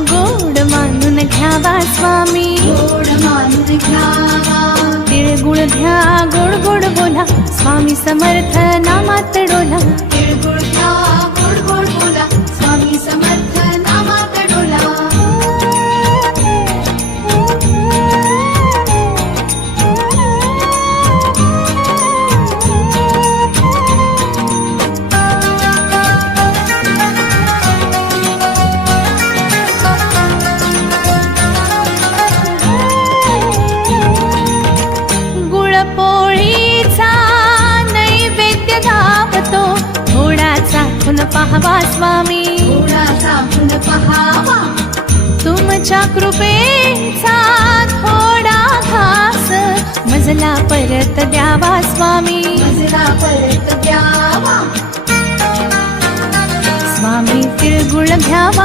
गोड मानून घ्यावा स्वामी. गोड मानून घ्यावा. तिळगुळ घ्या गोड गोड बोला. पोळीचा नैवेद्य दाबतो थोडा चाखून पाहवा स्वामी. थोडा चापून पहावा. तुमच्या कृपेचा थोडा घास मजला परत द्यावा स्वामी. मजला परत द्यावा. स्वामी तिळगुळ घ्यावा.